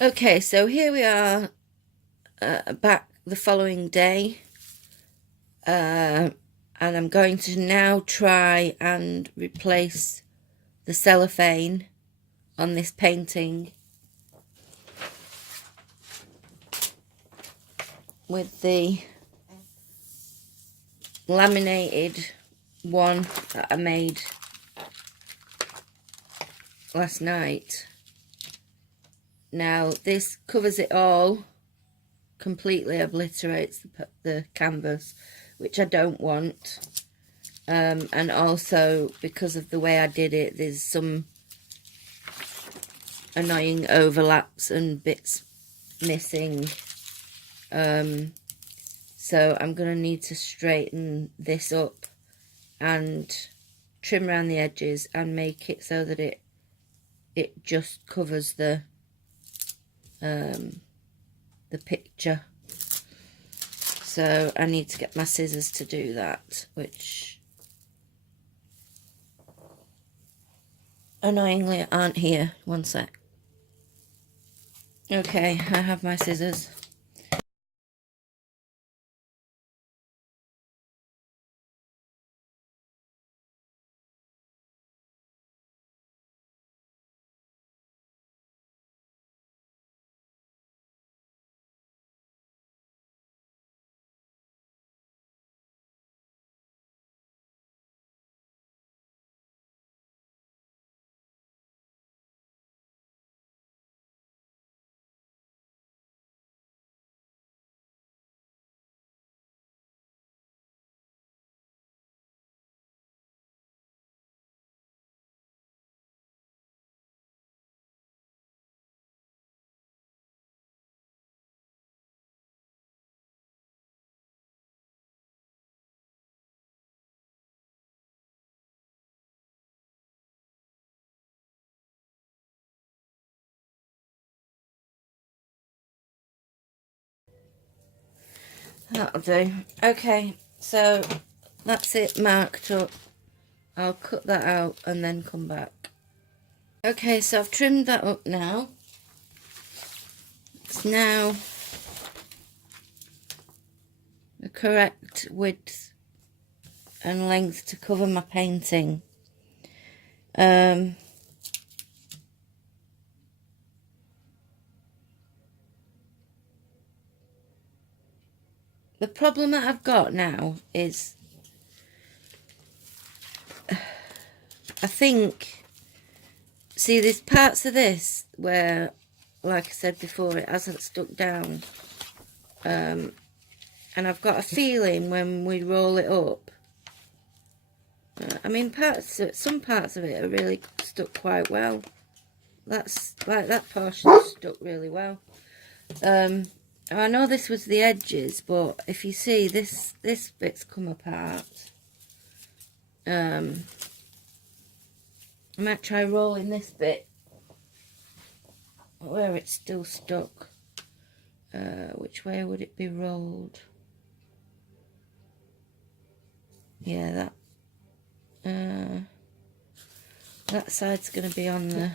Okay, so here we are back the following day, and I'm going to now try and replace the cellophane on this painting with the laminated one that I made last night. Now this covers it all, completely obliterates the canvas, which I don't want, and also because of the way I did it, there's some annoying overlaps and bits missing, so I'm going to need to straighten this up and trim around the edges and make it so that it just covers the picture. So I need to get my scissors to do that, which annoyingly aren't here. One sec. Okay, I have my scissors. That'll do. Okay, so that's it marked up. I'll cut that out and then come back. Okay, so I've trimmed that up now. It's now the correct width and length to cover my painting. The problem that I've got now is I think, see, there's parts of this where, like I said before, it hasn't stuck down, and I've got a feeling when we roll it up, I mean, some parts of it are really stuck quite well. That's like that portion stuck really well. I know this was the edges, but if you see this bit's come apart. I might try rolling this bit where it's still stuck. Which way would it be rolled? Yeah, that side's going to be on the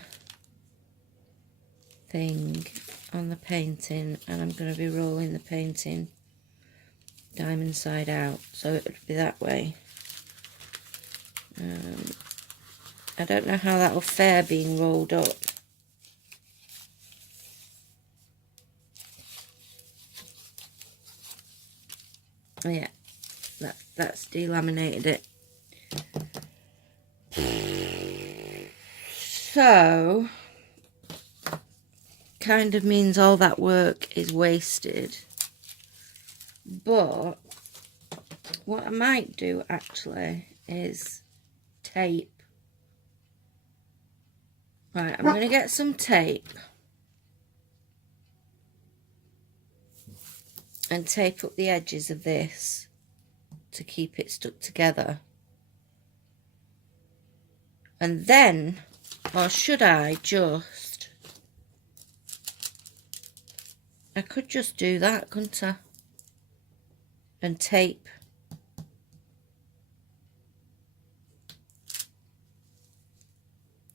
thing, on the painting, and I'm going to be rolling the painting diamond side out, so it would be that way. I don't know how that will fare being rolled up. Oh yeah, that's delaminated it. So, kind of means all that work is wasted. But what I might do actually is tape. Right, I'm going to get some tape and tape up the edges of this to keep it stuck together. And then, or should I could just do that, couldn't I? And tape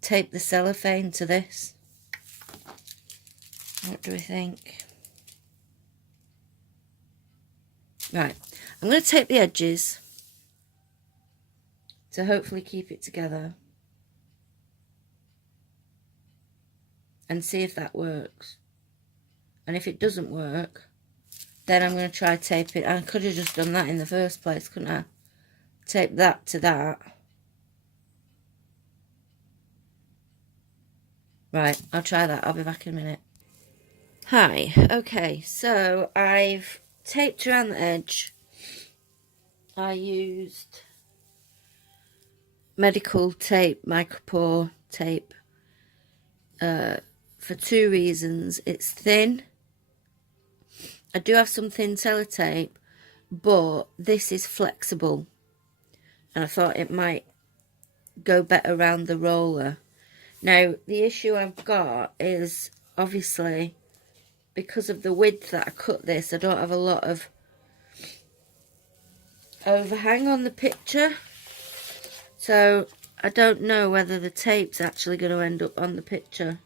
the cellophane to this. What do we think? Right, I'm going to tape the edges to hopefully keep it together and see if that works. And if it doesn't work, then I'm going to try tape it. I could have just done that in the first place, couldn't I? Tape that to that. Right, I'll try that. I'll be back in a minute. Hi, okay, so I've taped around the edge. I used medical tape, micropore tape, for two reasons. It's thin. I do have some thin sellotape, but this is flexible, and I thought it might go better around the roller. Now, the issue I've got is, obviously, because of the width that I cut this, I don't have a lot of overhang on the picture. So, I don't know whether the tape's actually going to end up on the picture.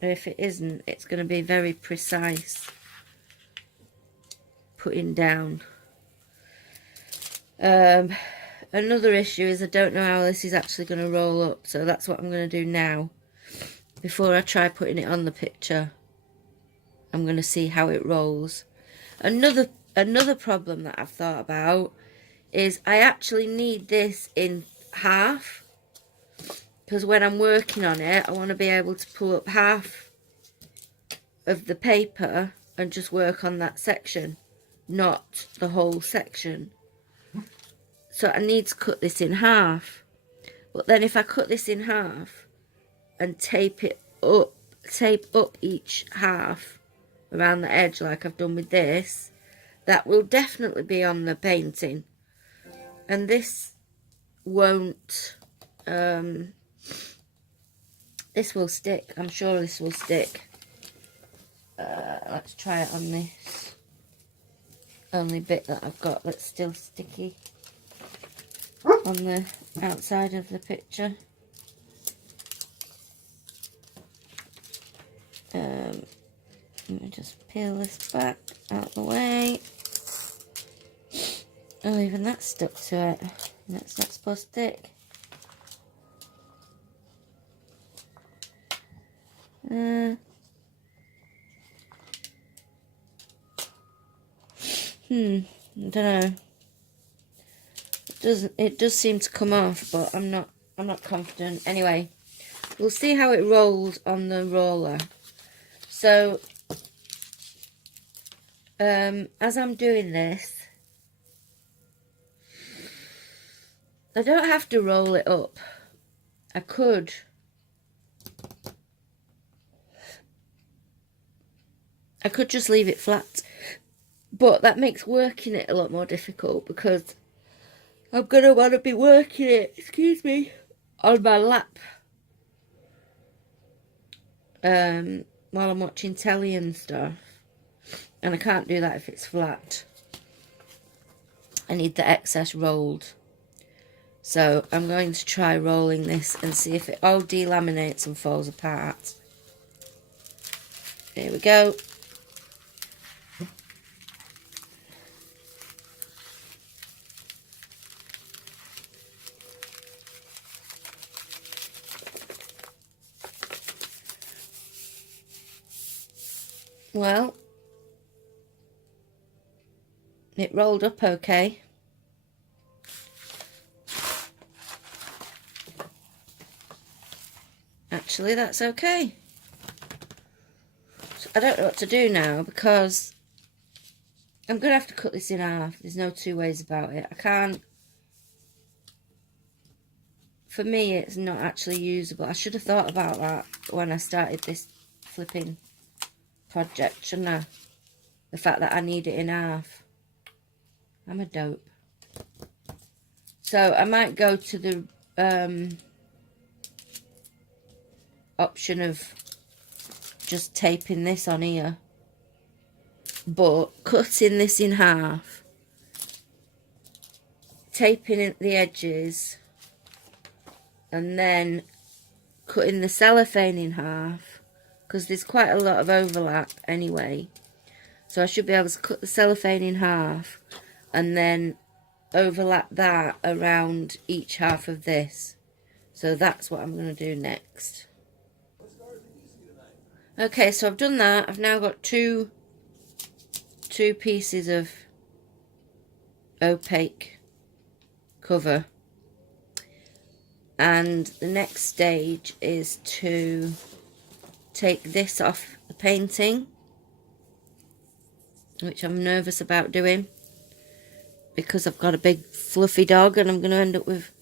If it isn't, it's going to be very precise putting down. Another issue is I don't know how this is actually going to roll up, so that's what I'm going to do now. Before I try putting it on the picture, I'm going to see how it rolls. Another problem that I've thought about is I actually need this in half, because when I'm working on it, I want to be able to pull up half of the paper and just work on that section, not the whole section. So I need to cut this in half. But then if I cut this in half and tape up each half around the edge like I've done with this, that will definitely be on the painting. And this won't, this will stick. I'm sure this will stick. Let's try it on this only bit that I've got that's still sticky on the outside of the picture. Let me just peel this back out the way. Oh, even that's stuck to it. That's not supposed to stick. I don't know. It does seem to come off, but I'm not confident. Anyway, we'll see how it rolls on the roller. So, as I'm doing this, I don't have to roll it up. I could just leave it flat, but that makes working it a lot more difficult because I'm going to want to be working it, excuse me, on my lap while I'm watching telly and stuff, and I can't do that if it's flat. I need the excess rolled. So I'm going to try rolling this and see if it all delaminates and falls apart. Here we go. Well, it rolled up okay. Actually, that's okay. So I don't know what to do now because I'm going to have to cut this in half. There's no two ways about it. I can't. For me, it's not actually usable. I should have thought about that when I started this flipping project, shouldn't I? The fact that I need it in half. I'm a dope. So I might go to the option of just taping this on here, but cutting this in half taping in the edges and then cutting the cellophane in half, because there's quite a lot of overlap anyway. So I should be able to cut the cellophane in half and then overlap that around each half of this. So that's what I'm going to do next. Okay, so I've done that. I've now got two pieces of opaque cover, and the next stage is to take this off the painting, which I'm nervous about doing because I've got a big fluffy dog and I'm going to end up with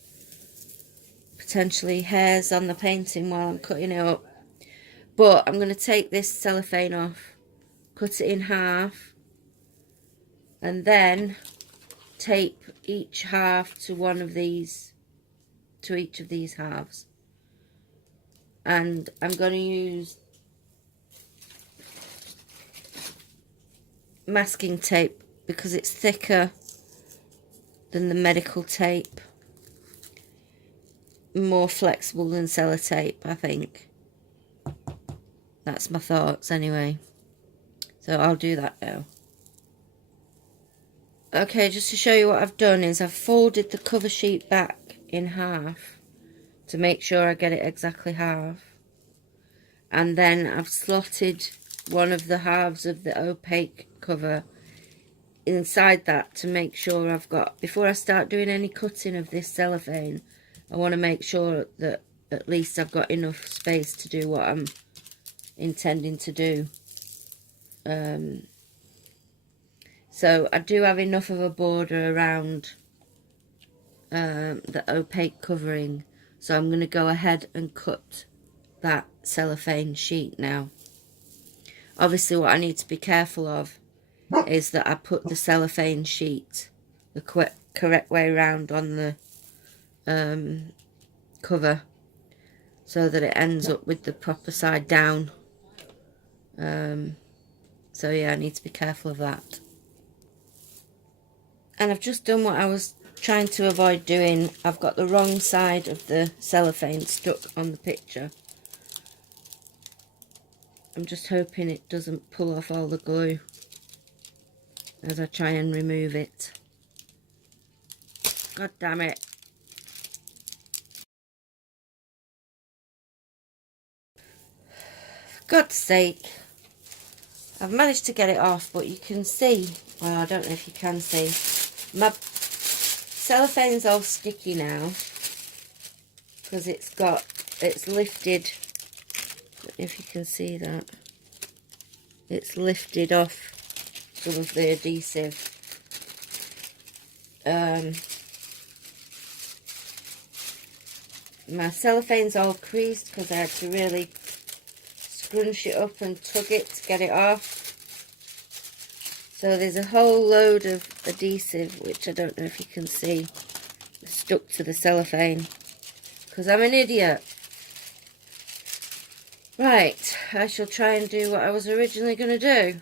potentially hairs on the painting while I'm cutting it up. But I'm going to take this cellophane off, cut it in half, and then tape each half to one of these, to each of these halves. And I'm going to use masking tape because it's thicker than the medical tape, more flexible than sellotape, I think. That's my thoughts anyway. So I'll do that now. Okay, just to show you what I've done is I've folded the cover sheet back in half to make sure I get it exactly half. And then I've slotted one of the halves of the opaque cover inside that to make sure I've got, before I start doing any cutting of this cellophane, I want to make sure that at least I've got enough space to do what I'm intending to do. So I do have enough of a border around the opaque covering, so I'm going to go ahead and cut that cellophane sheet now. Obviously what I need to be careful of is that I put the cellophane sheet the correct way around on the cover so that it ends up with the proper side down. So yeah, I need to be careful of that. And I've just done what I was trying to avoid doing. I've got the wrong side of the cellophane stuck on the picture. I'm just hoping it doesn't pull off all the glue as I try and remove it. God damn it. For God's sake. I've managed to get it off, but you can see, well, I don't know if you can see, my cellophane's all sticky now because it's lifted. If you can see that, it's lifted off some of the adhesive. My cellophane's all creased because I had to really scrunch it up and tug it to get it off. So there's a whole load of adhesive, which I don't know if you can see, stuck to the cellophane because I'm an idiot. Right, I shall try and do what I was originally going to do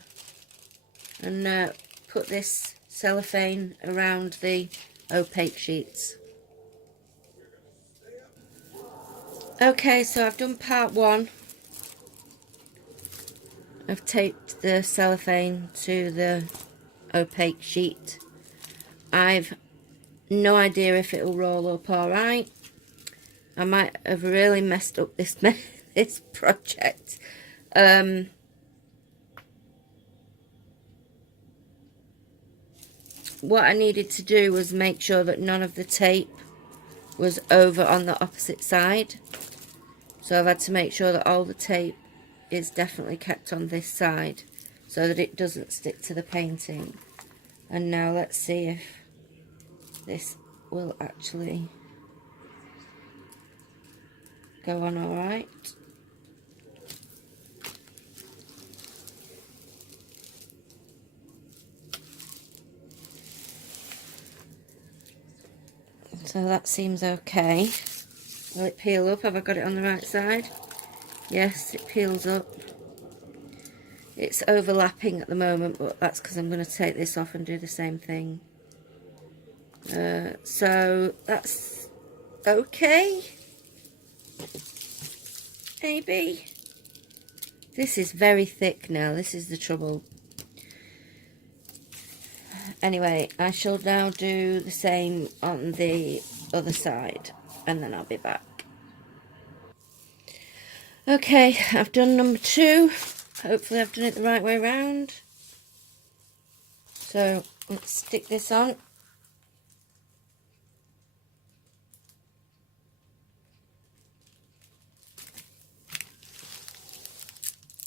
and put this cellophane around the opaque sheets. Okay, so I've done part one. I've taped the cellophane to the opaque sheet. I've no idea if it'll roll up alright. I might have really messed up this this project. What I needed to do was make sure that none of the tape was over on the opposite side. So I've had to make sure that all the tape is definitely kept on this side so that it doesn't stick to the painting. And now let's see if this will actually go on alright. So that seems okay. Will it peel up? Have I got it on the right side? Yes, it peels up. It's overlapping at the moment, but that's because I'm going to take this off and do the same thing. So that's okay. Maybe. This is very thick now. This is the trouble. Anyway, I shall now do the same on the other side, and then I'll be back. Okay, I've done number 2. Hopefully I've done it the right way around. So let's stick this on.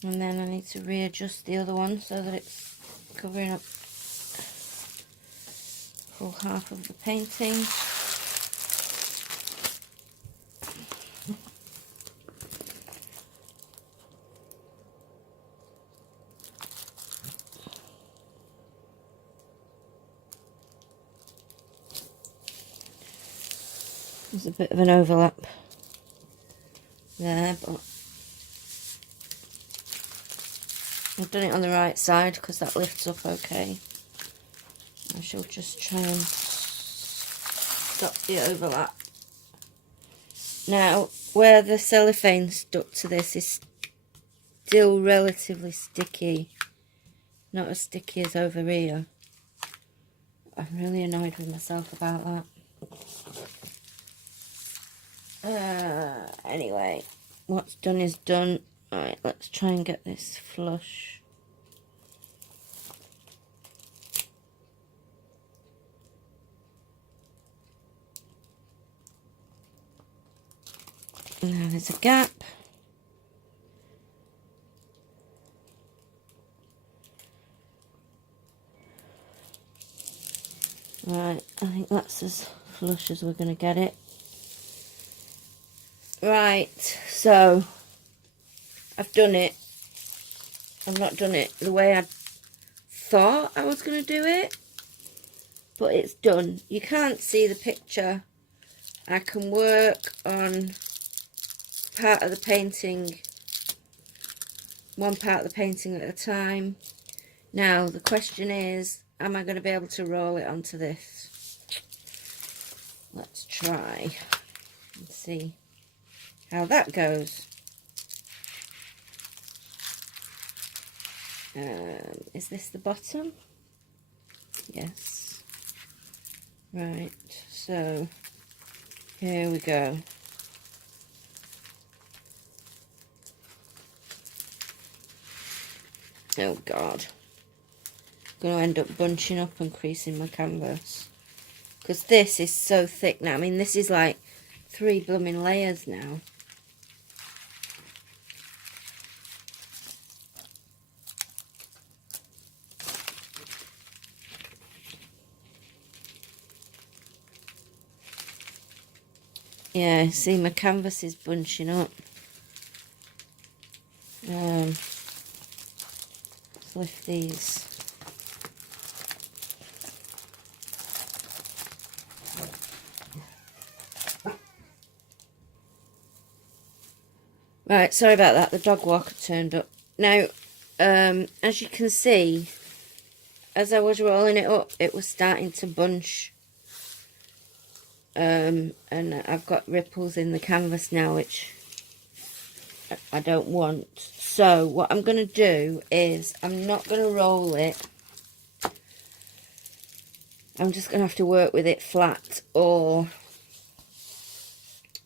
And then I need to readjust the other one so that it's covering up full half of the painting. There's a bit of an overlap there, but I've done it on the right side because that lifts up okay. I shall just try and stop the overlap. Now, where the cellophane stuck to this is still relatively sticky. Not as sticky as over here. I'm really annoyed with myself about that. Anyway, what's done is done. Right, let's try and get this flush. Now there's a gap. Right, I think that's as flush as we're going to get it. Right, so I've done it. I've not done it the way I thought I was going to do it, but it's done. You can't see the picture. I can work on part of the painting, one part of the painting at a time. Now the question is, am I going to be able to roll it onto this? Let's try and see how that goes. Is this the bottom? Yes. Right, so here we go. Oh God. I'm going to end up bunching up and creasing my canvas. Because this is so thick now. I mean, this is like 3 blooming layers now. Yeah, see, my canvas is bunching up. Let's lift these. Right, sorry about that. The dog walker turned up. Now, as you can see, as I was rolling it up, it was starting to bunch. And I've got ripples in the canvas now, which I don't want. So what I'm going to do is I'm not going to roll it. I'm just going to have to work with it flat, or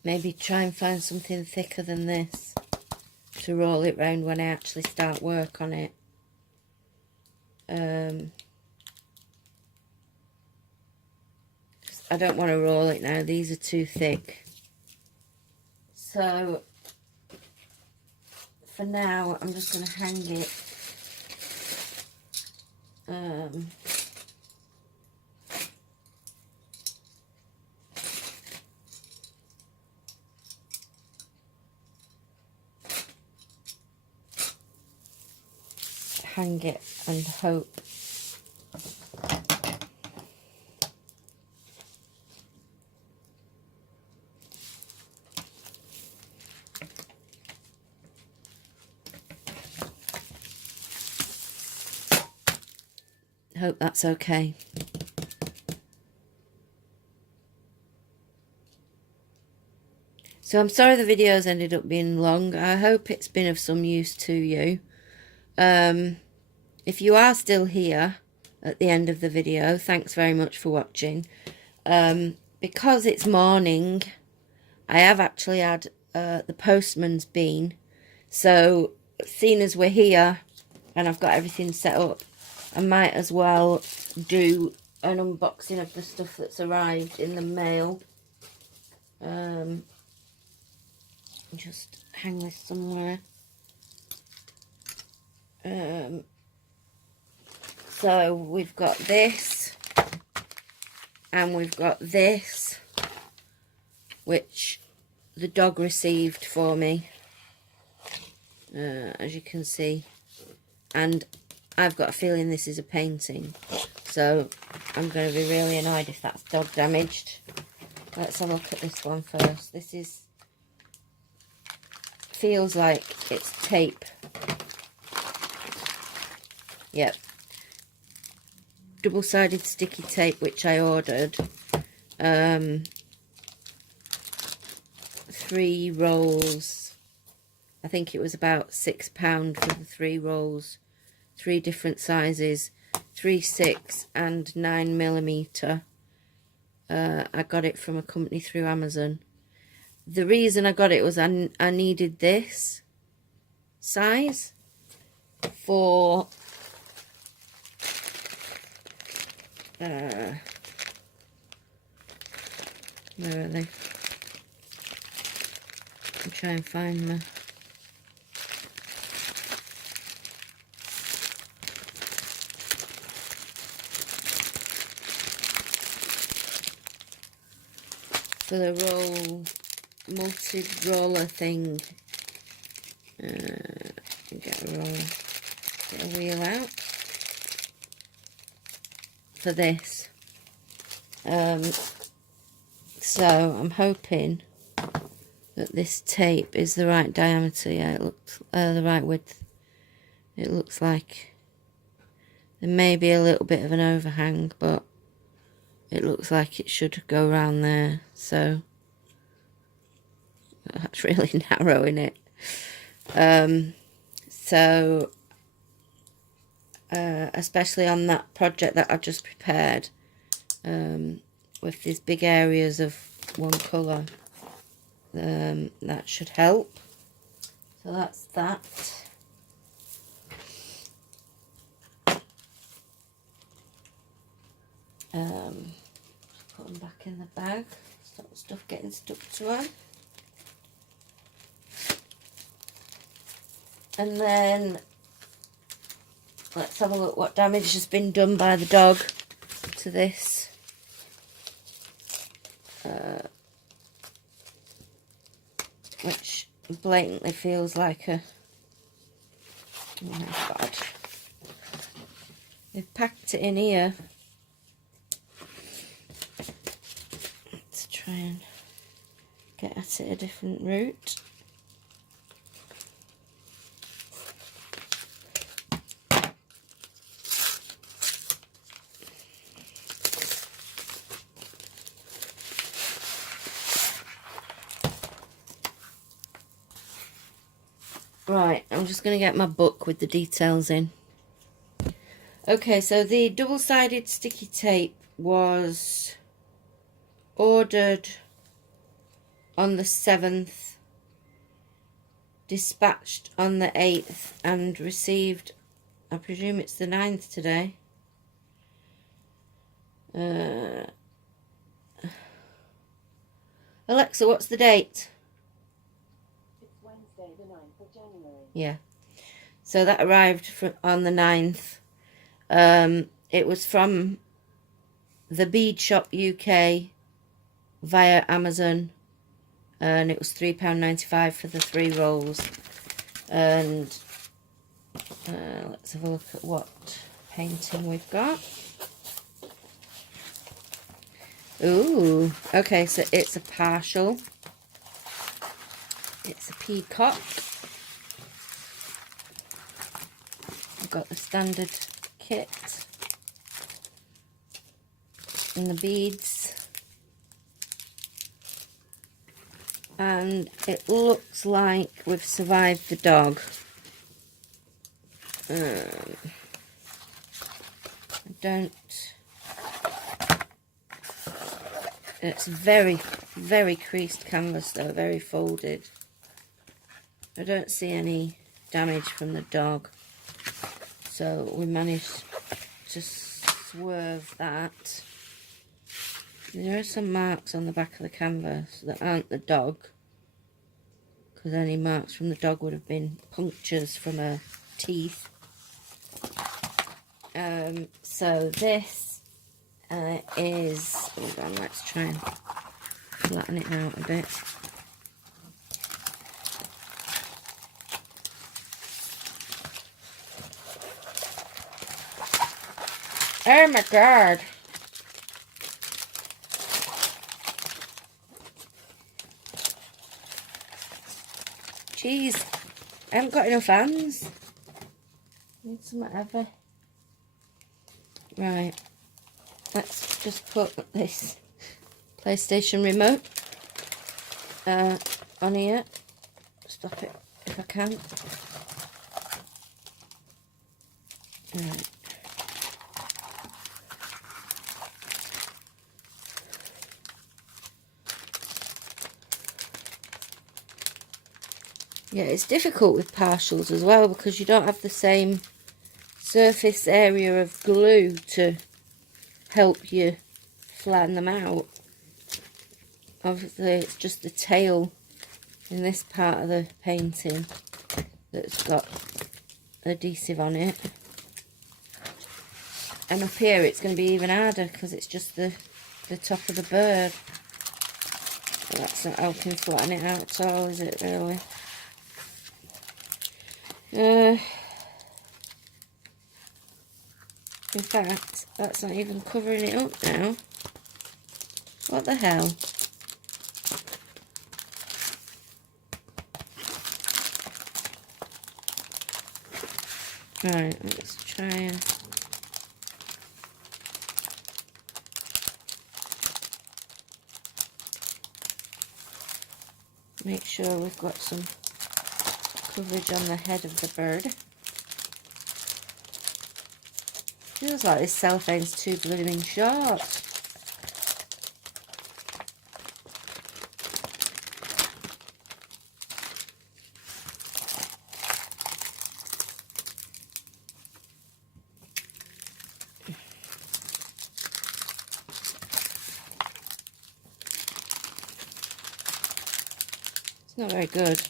maybe try and find something thicker than this to roll it round when I actually start work on it. I don't want to roll it now. These are too thick. So for now, I'm just going to hang it. Hang it and hope. Hope that's okay. So I'm sorry the video's ended up being long. I hope it's been of some use to you. If you are still here at the end of the video, thanks very much for watching. Because it's morning, I have actually had the postman's been. So, seeing as we're here and I've got everything set up, I might as well do an unboxing of the stuff that's arrived in the mail. Just hang this somewhere. So we've got this, and we've got this, which the dog received for me, as you can see, and I've got a feeling this is a painting, so I'm going to be really annoyed if that's dog damaged. Let's have a look at this one first. This is, feels like it's tape. Yep. Double-sided sticky tape, which I ordered. 3 rolls. I think it was about £6 for the 3 rolls. 3 different sizes. 3, 6 and 9mm. I got it from a company through Amazon. The reason I got it was I needed this size for where are they? I'll try and find them. For the multi-roller thing. Get a wheel out. For this. So I'm hoping that this tape is the right diameter. Yeah, it looks the right width. It looks like there may be a little bit of an overhang, but it looks like it should go around there. So that's really narrow, isn't it? Especially on that project that I've just prepared, with these big areas of one colour, that should help. So that's that. Put them back in the bag. Stop stuff getting stuck to them. And then let's have a look what damage has been done by the dog to this. Which blatantly feels like a... Oh my God. They've packed it in here. Let's try and get at it a different route. Right, I'm just going to get my book with the details in. Okay, so the double-sided sticky tape was ordered on the 7th, dispatched on the 8th, and received, I presume it's the 9th today. Alexa, what's the date? The 9th of January. Yeah, so that arrived on the 9th. It was from the Bead Shop UK via Amazon, and it was £3.95 for the 3 rolls. And let's have a look at what painting we've got. Ooh, okay, so it's a partial. It's a peacock. I've got the standard kit and the beads. and it looks like we've survived the dog. It's very, very creased canvas though, very folded. I don't see any damage from the dog, so we managed to swerve that. There are some marks on the back of the canvas that aren't the dog, because any marks from the dog would have been punctures from her teeth. So this is, hold on, let's try and flatten it out a bit. Oh my god! Jeez, I haven't got enough hands. Need some whatever. Right, let's just put this PlayStation remote on here. Stop it if I can. Right. Yeah, it's difficult with partials as well because you don't have the same surface area of glue to help you flatten them out. Obviously it's just the tail in this part of the painting that's got adhesive on it, and up here it's going to be even harder because it's just the top of the bird. Well, that's not helping flatten it out at all, is it really? In fact, that's not even covering it up now. What the hell? Right, let's try and... make sure we've got some coverage on the head of the bird. Feels like this cellophane's too blooming short. It's not very good.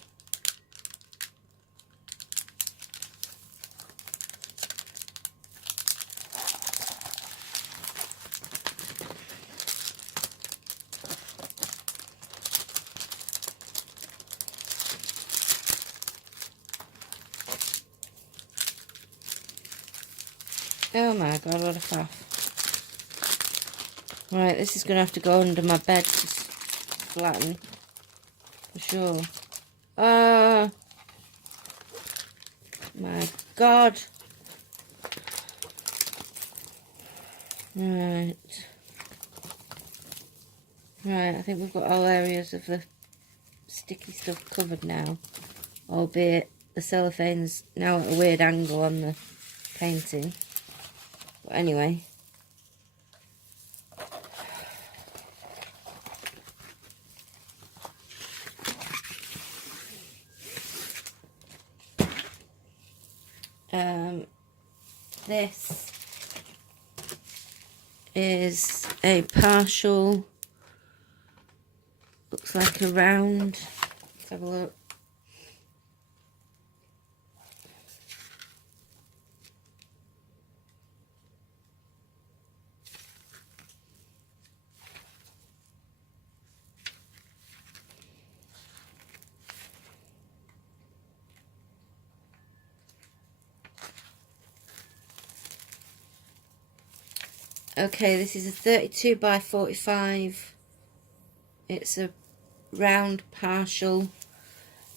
Oh my god, what a faff. Right, this is going to have to go under my bed to flatten, for sure. Oh my god. Right. Right, I think we've got all areas of the sticky stuff covered now. Albeit the cellophane's now at a weird angle on the painting. But anyway. This is a partial, looks like a round. Let's have a look. Okay, this is a 32 by 45. It's a round partial.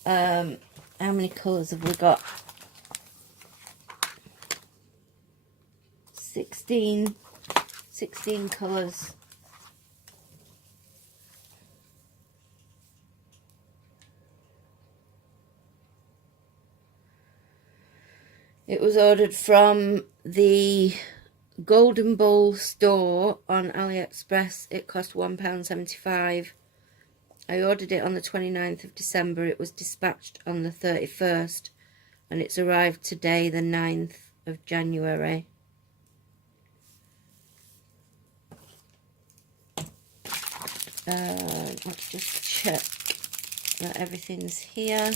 How many colours have we got? 16 colours. It was ordered from the Golden Bowl store on AliExpress. It cost £1.75. I ordered it on the 29th of December. It was dispatched on the 31st. And it's arrived today, the 9th of January. Let's just check that everything's here.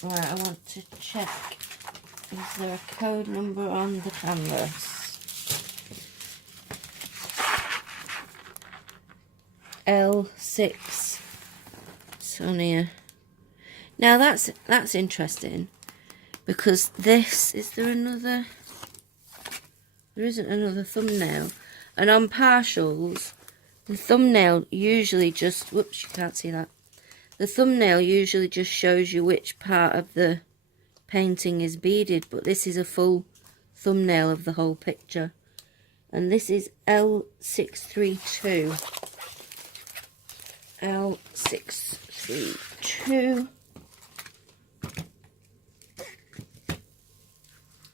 Right, I want to check, is there a code number on the canvas? L6. It's on here. Now that's interesting, because this, is there another? There isn't another thumbnail. And on partials, the thumbnail usually just, whoops, you can't see that. The thumbnail usually just shows you which part of the painting is beaded, but this is a full thumbnail of the whole picture. And this is L632. L632.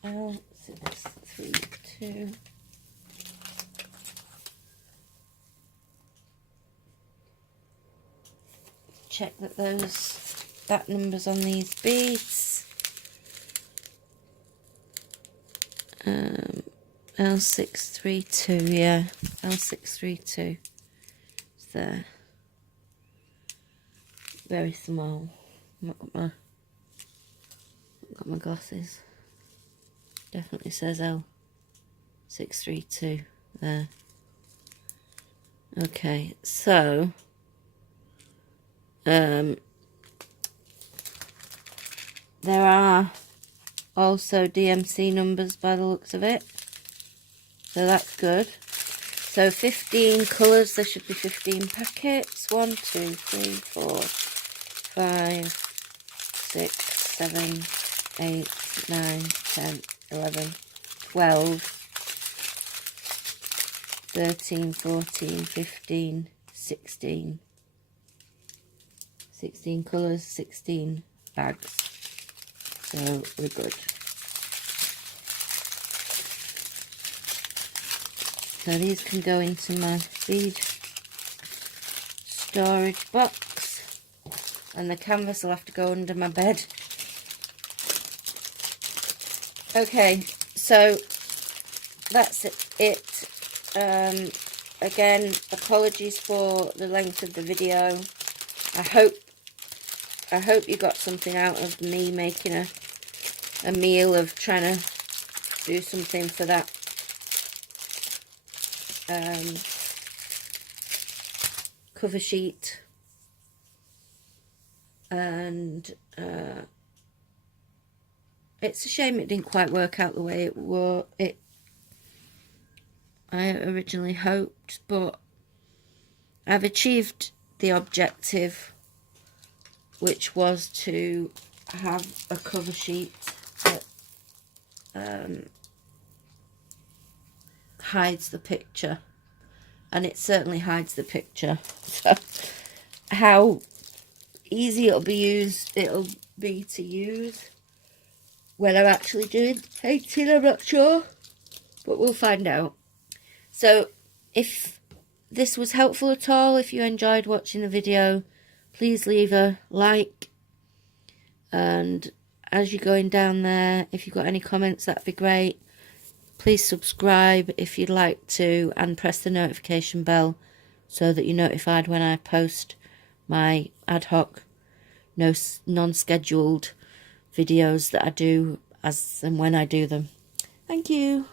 L632. Check that that number's on these beads. L632, yeah, L632. It's there. Very small. I've got my glasses. Definitely says L632 there. Okay, so there are also DMC numbers by the looks of it, so that's good. So 15 colours, there should be 15 packets. 1, 2, 3, 4, 5, 6, 7, 8, 9, 10, 11, 12, 13, 14, 15, 16. 16 colours, 16 bags. So we're good. So these can go into my bead storage box, and the canvas will have to go under my bed. Okay, so that's it. Again, apologies for the length of the video. I hope you got something out of me making a meal, of trying to do something for that cover sheet. And it's a shame it didn't quite work out the way I originally hoped, but I've achieved the objective, which was to have a cover sheet that hides the picture, and it certainly hides the picture. So how easy it'll be to use when I'm actually doing painting, I'm not sure, but we'll find out. So if this was helpful at all, if you enjoyed watching the video, please leave a like, and as you're going down there, if you've got any comments, that'd be great. Please subscribe if you'd like to, and press the notification bell so that you're notified when I post my ad hoc, non-scheduled videos that I do as and when I do them. Thank you.